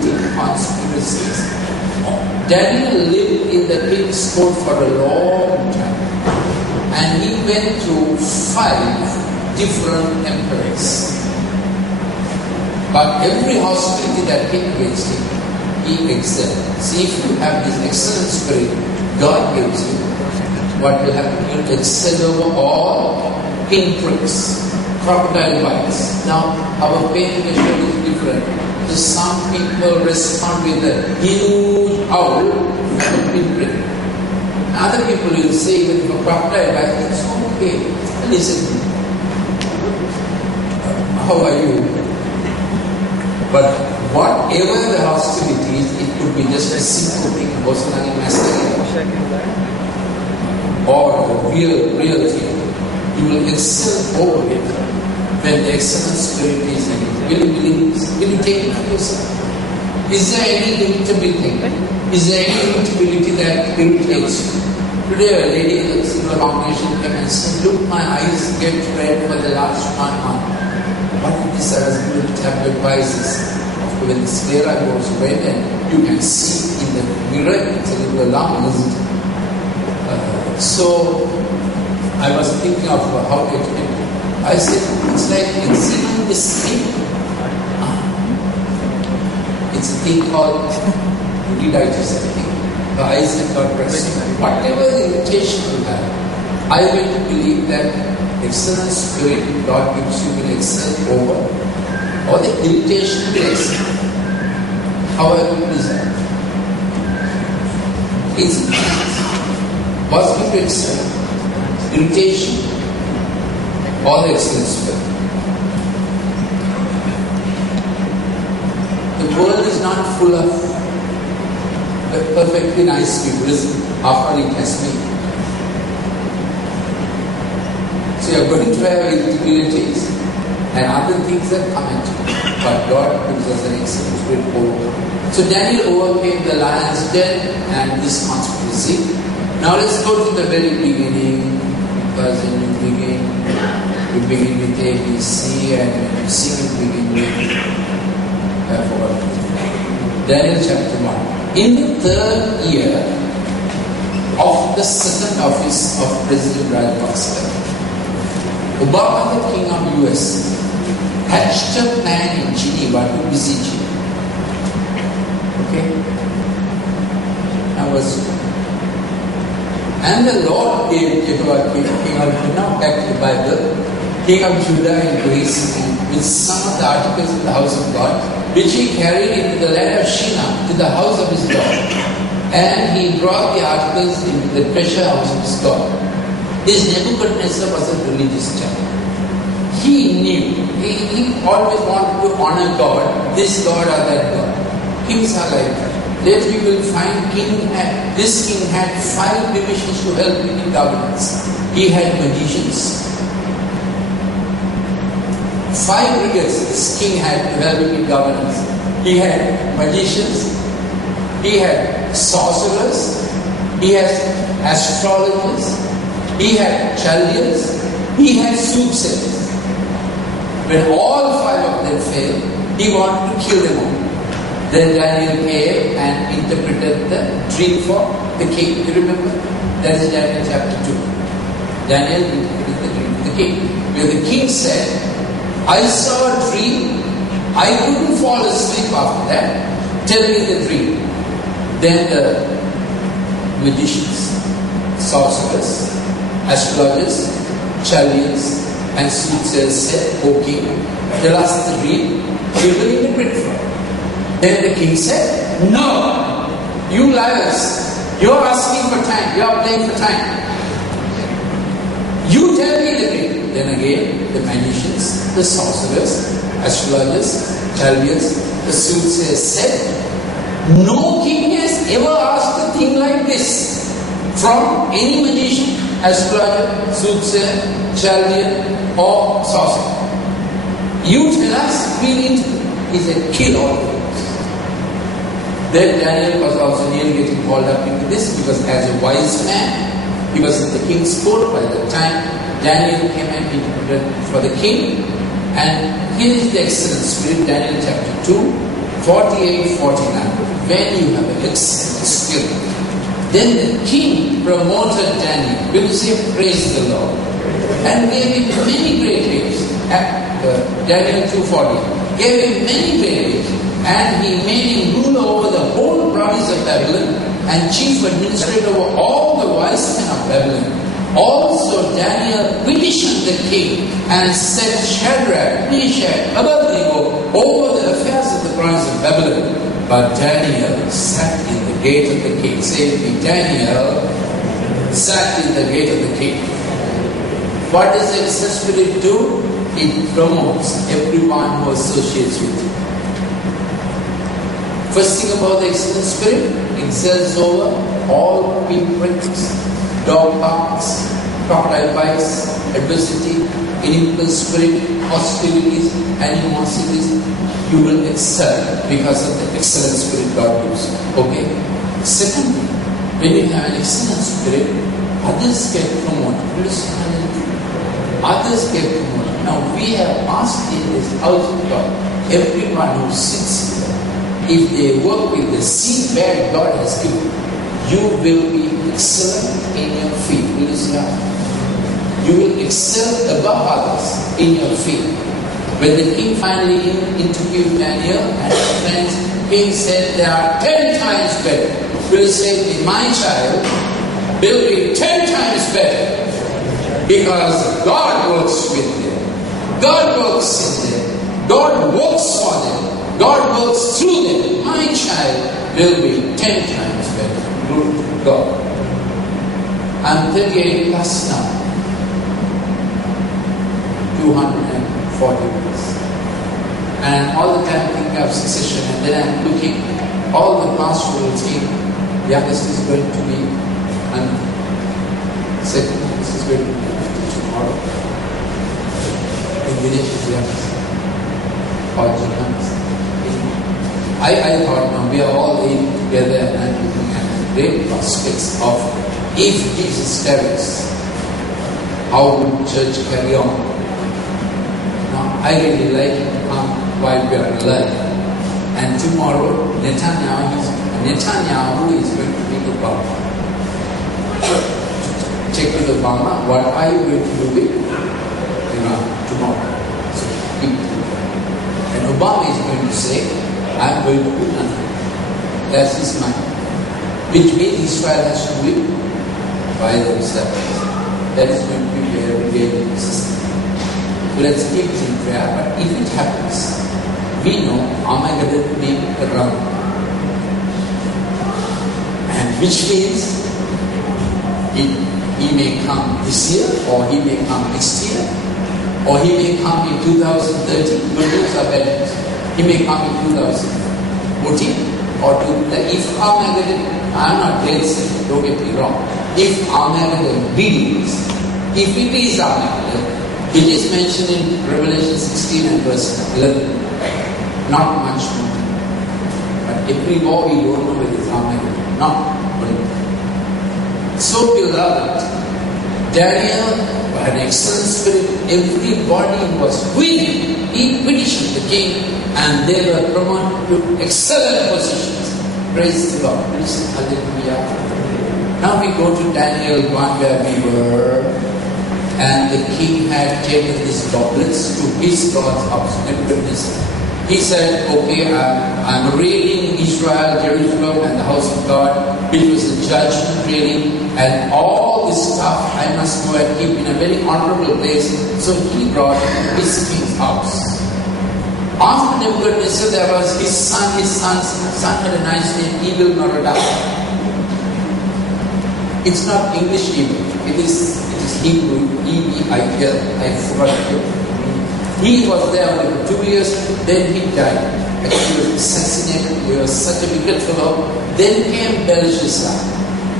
committing conspiracies. Daniel lived in the king's court for a long time, and he went through 5 different emperors. But every hostility that came against him, he excelled. See, if you have this excellent spirit, God gives you. What will happen? You will excel over all pinpricks, crocodile bites. Now, our pain measure is different. So some people respond with a huge owl and a pinprick. Other people will say, even if a crocodile bites, it's okay. Listen, how are you? But whatever the hostility is, it could be just a simple thing, or a real thing. You will excel over it when the excellent spirit is in you. Will you take it for yourself? Is there any irritable thing? Is there any irritability that irritates you? Today a lady in the congregation came and said, look, my eyes get red for the last 1 month. What is this? I was given tablet prices. When the sclera goes red and you can see in the mirror, it's a little alarming, isn't it? So I was thinking of how to explain it. I said, it's like eczema in the skin. It's a thing called rhinitis, I think. The eyes have got rest. Whatever the irritation you have, I will believe that excellent spirit God gives you will excel over. Or the irritation will excel. However it is that. It's what's going to excel? Irritation or the excellent spirit. The world is not full of perfectly nice people, after all it has me. So you are going to have irritabilities and other things that come at you. But God gives us an excellent spirit over. So Daniel overcame the lion's den and this conspiracy. Now let's go to the very beginning, because when you begin with A, B, C, and when you sing it, begin with Daniel chapter 1. In the 3rd year of the 2nd office of President Rajapaksa, Obama, the king of US, hatched a plan in Geneva to besiege him. Okay? And the Lord gave Jehoiakim, king of Judah, now back to the Bible, king of Judah into his hand with some of the articles in the house of God, which he carried into the land of Shinar, to the house of his God. And he brought the articles into the treasure house of his God. This Nebuchadnezzar was a religious child. He knew, he always wanted to honor God, this God or that God. Kings are like that. Later you will find this king had 5 divisions to help him in governance. He had magicians. 5 brigades this king had to help him in governance. He had magicians, he had sorcerers, he had astrologers, he had Chaldeans, he had soothsayers. When all 5 of them failed, he wanted to kill them all. Then Daniel came and interpreted the dream for the king. You remember? That is Daniel chapter 2. Daniel interpreted the dream for the king. Where the king said, I saw a dream. I couldn't fall asleep after that. Tell me the dream. Then the magicians, sorcerers, astrologers, Chaldeans, and soothsayers said, O king, tell us the dream. We will interpret for it. Then the king said, no, you liars, you are asking for time, you are playing for time. You tell me the dream. Then again, the magicians, the sorcerers, astrologers, Chaldeans, the soothsayers said, no king has ever asked a thing like this from any magician, astrologer, soothsayer, Chaldean, or sorcerer. You tell us, we need to. He said, kill all of us. Then Daniel was also nearly getting called up into this, because as a wise man, he was in the king's court by the time Daniel came and interpreted for the king. And here is the excellent spirit, Daniel chapter 2. 48-49. When you have an excellent spirit, then the king promoted Daniel. Will you say, praise the Lord? And gave him many great gifts. Daniel 2:40. Gave him many great gifts. And he made him ruler over the whole province of Babylon and chief administrator over all the wise men of Babylon. Also Daniel petitioned the king and set Shadrach, Meshach, Abednego over the affairs of the province of Babylon. But Daniel sat in the gate of the king. Say with me, Daniel sat in the gate of the king. What does the excellent spirit do? It promotes everyone who associates with you. First thing about the excellent spirit, it excels over all pinpricks, dog barks, crocodile bites, adversity, inimitable spirit, hostilities, animosities. You will excel because of the excellent spirit God gives. Okay? Secondly, when you have an excellent spirit, others get promoted. Others get promoted. Now we have asked in this house of God, everyone who sits here, if they work with the seed where God has given, you will be excellent in your field. Will you see that? You will excel above others in your field. When the king finally interviewed Daniel and his friends, he said they are 10 times better. Will you say, my child will be 10 times better because God works with them. God works in them. God works for them. God works through them. My child will be 10 times better. Glory to God. I'm 38 plus now. 240 years. And all the time thinking of succession, and then I'm looking, all the pastoral team, the youngest is going to be, and second youngest is going to be tomorrow. In Vinesh is the youngest. Or youngest. I thought, now we are all in together and looking at great prospects of if Jesus tarries, how will church carry on? Now, I really like him to come while we are alive. And tomorrow, Netanyahu is going to meet Obama. Check with Obama, what are you going to do with Iran tomorrow? So, and Obama is going to say, I'm going to do nothing. That's his mind. Which means Israel has to do it by themselves. That is going to be very, very system. So let's keep it in prayer. But if it happens, we know Armageddon may around. And which means he may come this year, or he may come next year, or he may come in 2030. Good news or bad news? He may come in 2014 or if Armageddon, I'm not dead set, don't get me wrong. If Armageddon begins, if it is Armageddon, it is mentioned in Revelation 16 and verse 11. Not much more. But every war we don't know whether it's Armageddon. Not. So beloved, Daniel had an excellent spirit. Everybody was with him. He petitioned the king, and they were promoted to excellent positions. Praise the Lord. Hallelujah. Now we go to Daniel 1 where we were, and the king had taken these goblets to his God's house. He said, okay, I'm raiding Israel, Jerusalem, and the house of God. It was a judgment raiding, and all this stuff I must go and keep in a very honorable place. So he brought his king's house. After Nebuchadnezzar, there was his son had a nice name, Evil Merodach. It's not English evil, it is Hebrew, E-V-I-L. I forgot it. He was there for 2 years, then he died. Actually, he was assassinated. He was such a wicked fellow. Then came Belshazzar,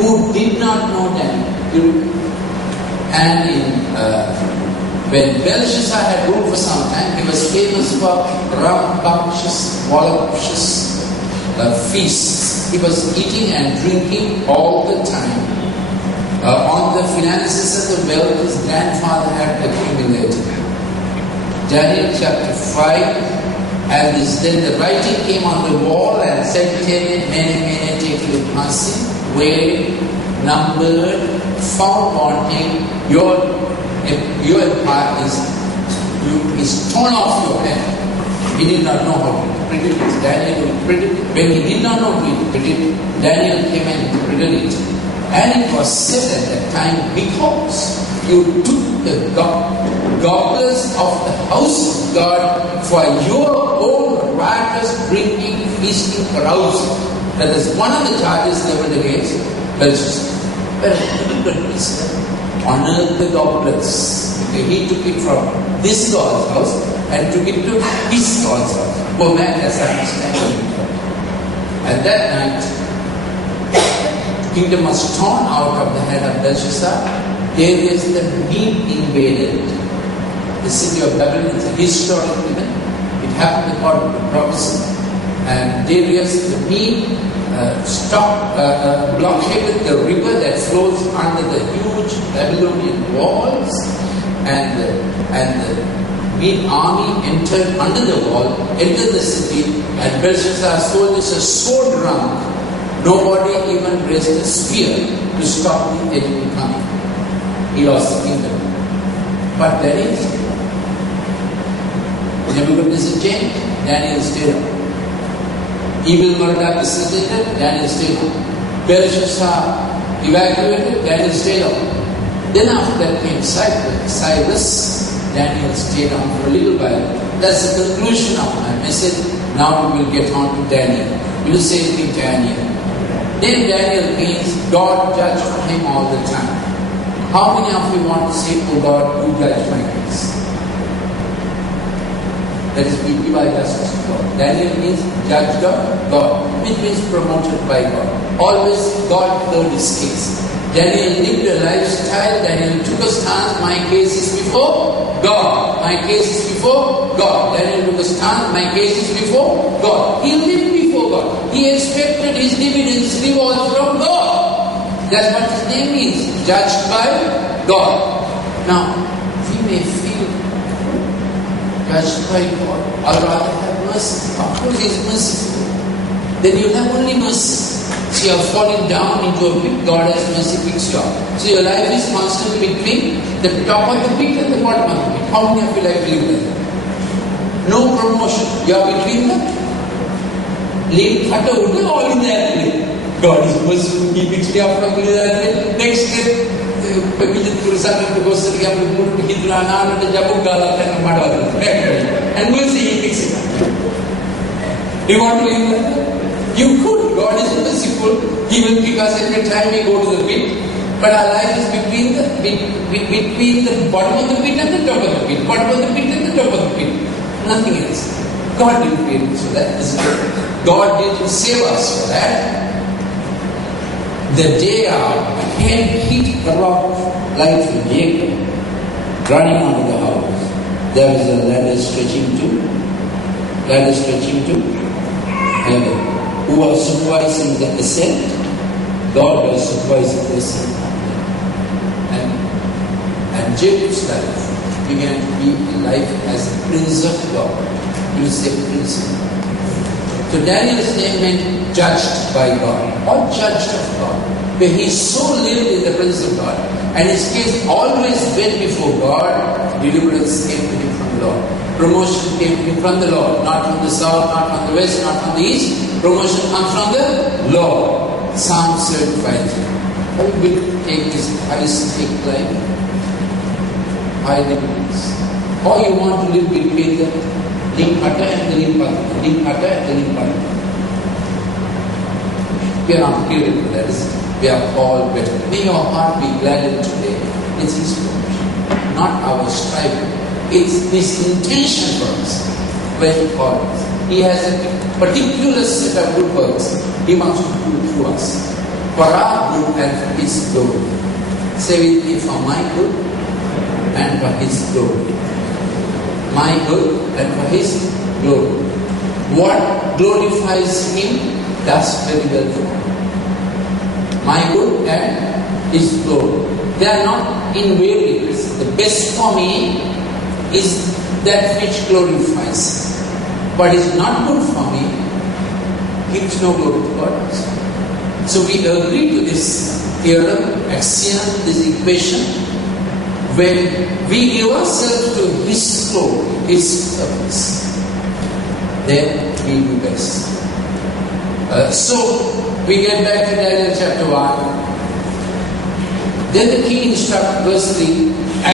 who did not know Daniel. And when Belshazzar had ruled for some time, he was famous for rambunctious, voluptuous feasts. He was eating and drinking all the time on the finances and the wealth his grandfather had accumulated. Daniel chapter 5 And then the writing came on the wall and said, many Teklu Pasi, weighed, numbered, found wanting, your empire is torn off your hand. He did not know how to interpret it. Daniel interpreted it. When he did not know how to interpret it, Daniel came and interpreted it. And it was said at that time, because you took the gobblers of the house of God for your own riotous drinking, feasting, carousing. That is one of the charges leveled against Belshazzar. But honored the gobblers. Okay, he took it from this God's house and took it to his God's house. Oh man, that's understanding. And that night, kingdom was torn out of the hand of Belshazzar. Darius the Mede invaded the city of Babylon. It's a historic event. It happened according to prophecy. And Darius the Mede blockaded the river that flows under the huge Babylonian walls. And the Mede army entered under the wall, entered the city, and Belshazzar's soldiers are so drunk, nobody even raised a spear to stop the enemy coming. He lost the kingdom. But Daniel stayed up. Nebuchadnezzar changed, Daniel stayed up. Evil Merodach dissertated, Daniel stayed up. Belshazzar evacuated, Daniel stayed up. Then after that came Cyrus, Daniel stayed on for a little while. That's the conclusion of my message. Now we will get on to Daniel. We will say to Daniel. Then Daniel means God judged him all the time. How many of you want to say, oh God, you judge my case? That is, we divide justice to God. Daniel means judge God, which means promoted by God. Always God heard his case. Daniel lived a lifestyle, Daniel took a stance, my case is before God. My case is before God. Daniel took a stance, my case is before God. He lived before God. He expected his dividends, rewards from God. That's what his name means, judged by God. Now, we may feel judged by God, or rather have mercy. Of course, he is merciful. Then you have only mercy. So you are falling down into a pit, God has mercy picks you up. So your life is constantly between the top of the pit and the bottom of the pit. How many of you like to live like that? No promotion. You are between the lean cutter all in there. God is merciful, he picks me up from the next day. And mercy, he picks it up. Do you want to live like that? You could. God is merciful. He will pick us every time we go to the pit. But our life is between the bottom of the pit and the top of the pit. Bottom of the pit and the top of the pit. Nothing else. God didn't create us for that. God didn't save us for that. The day our hand hit the rock like a Jacob running out of the house, there was a ladder stretching to heaven. Who was supervising the ascent? God was supervising the ascent. And Jacob's life began to be a life as a prince of God. He will say prince of God. So Daniel's name meant judged by God or judged of God. Where he so lived in the presence of God, and his case always went before God, deliverance came to him from the Lord. Promotion came to him from the Lord, not from the south, not from the west, not from the east. Promotion comes from the Lord. Psalm 75. How will you take this holistic life? High limits. Or you want to live between the Limpata and the Limpata, Limpata and the Limpata. We are not created for that. We are all better. May your heart be gladdened today. It's His promotion, not our striving. It's His intention for us when He calls us. He has a particular set of good works He wants to do through us for our good and for His glory. Say with me, for my good and for His glory. My good and for His glory. What glorifies Him does very well for Him. My good and His glory. They are not in variables. The best for me is that which glorifies Him. what is not good for me gives no glory to God. So we agree to this theorem, axiom, this equation. When we give ourselves to His flow, His purpose, then we will be best. So we get back to Daniel chapter 1. Then the king instructed, verse 3.